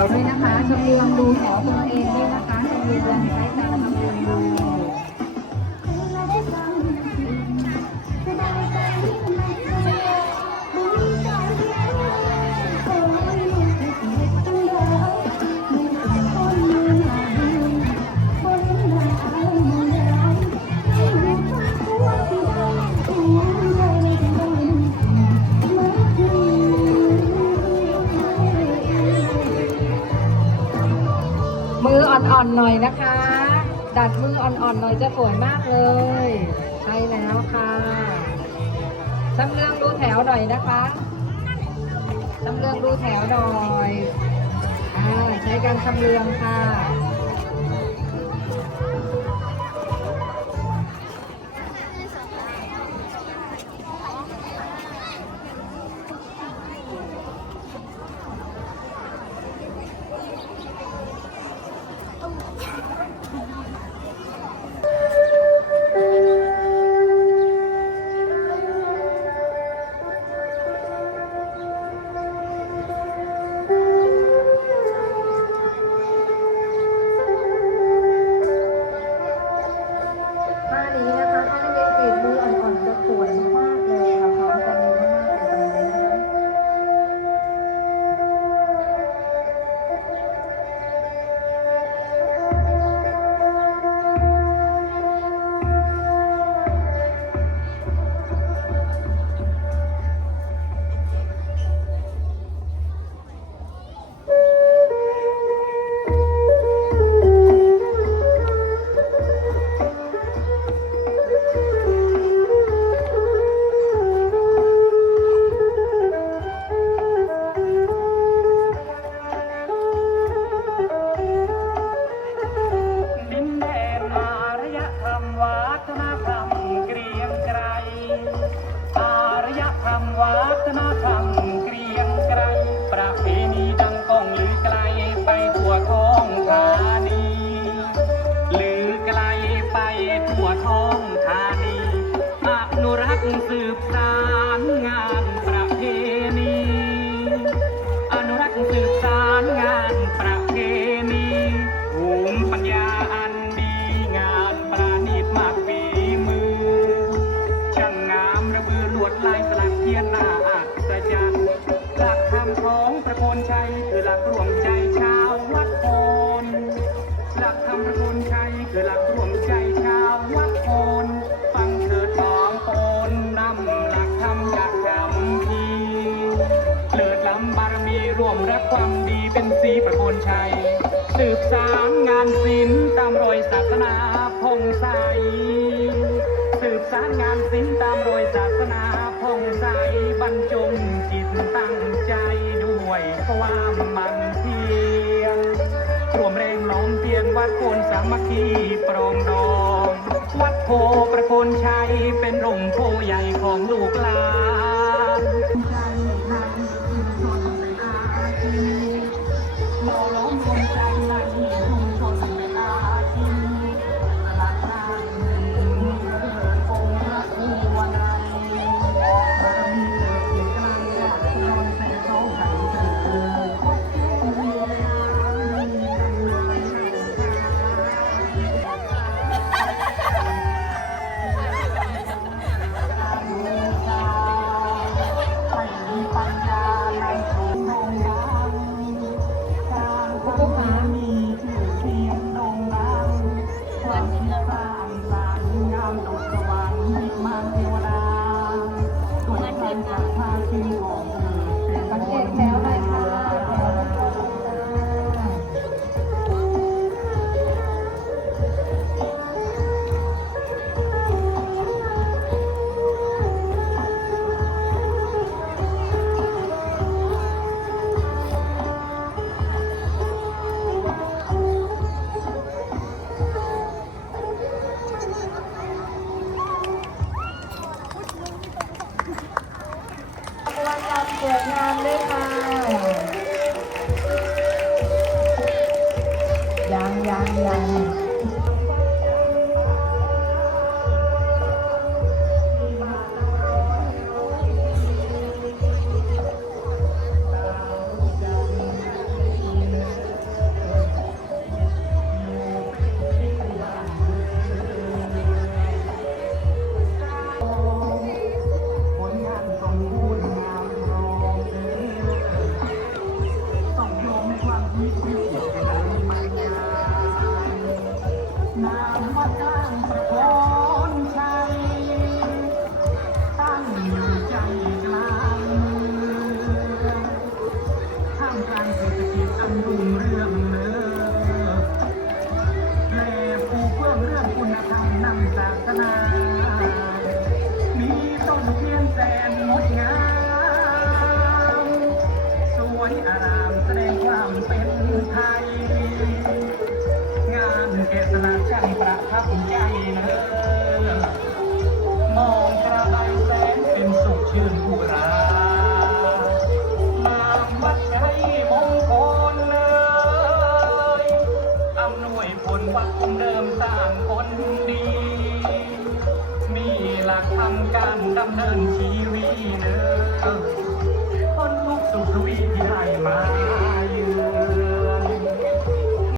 วด้วยนะคะชมเรืองดูแถวตัวเองด้วยนะคะชมเรืองใช้ตาชมเรืองดู นะคะ ดัดมืออ่อนๆหน่อยจะสวยมากเลย ใช่แล้วค่ะจำเรืองดูแถวหน่อยนะคะจำเรืองดูแถวหน่อยอใช้การจำเรืองค่ะารยธรรมวัฒ กธรรมประโคนชัยคือหลักรวมใจชาววัดโพนฟังเถิดสองโคนนำหลักธรรมจากคำพีเลิศล้ำบารมีรวมรักความดีเป็นสีประโคนชัย สืบสารงานศิลป์ตามรอยศาสนาพงใสสืบสารงานศิลป์ตามรอยศาสนาพงใสบรรจงจิตตั้งใจด้วยความมันเพียรรวมแรง พียงวัดโคนสามัคคีปรองดอง วัดโพประโคนชัยเป็นร่มโพใหญ่ของลูกหลาน ยั ร้างคนดี มีหลักทำการดำเนินชีวิตเด้อคนทุกสุขวิถี